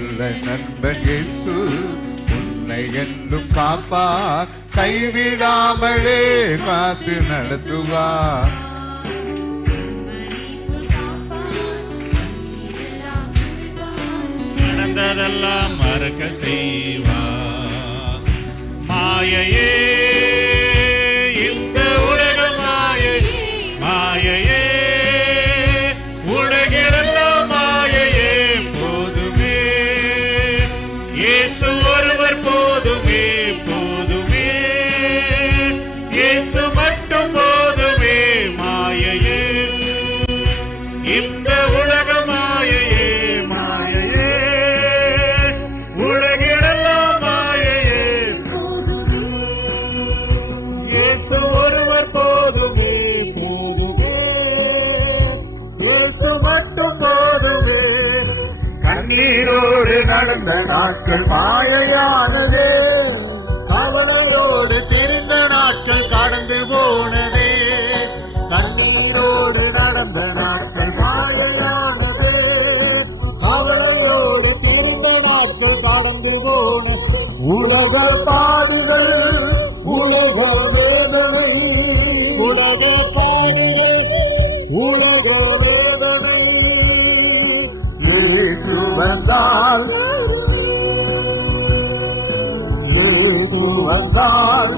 நல்ல நண்பன் இயேசு உன்னை என்றும் காப்பார், கைவிடாமலே காத்து நடத்துவார். நடந்ததெல்லாம் மறக்க செய்வார். மாயையே இந்த உலக மாயையே, மாயையே உலகிலெல்லாம் மாயையே, போதுமே இயேசு ஒருவர் போதுமே, போதுமே இயேசு மட்டும் போதுமே. மாயையே இந்த உலக மாயையே, மாயையே உலகிலெல்லாம் மாயையே, இயேசு ஒருவர் போதுமே, போதுமே இயேசு மட்டும் போதுமே. கண்ணீரோடு நடந்த நாட்கள் மாயையானதே, கவலையோடு திரிந்த நாட்கள் கடந்து போனதே. கண்ணீரோடு நடந்த நாட்கள் மாயையானதே, கவலையோடு திரிந்த நாட்கள் கடந்து போன. உலக பாடுகள், உலக வேதனை, உலக பாடுகள், உலக வேதனை. இயேசு வந்தால், இயேசு வந்தால்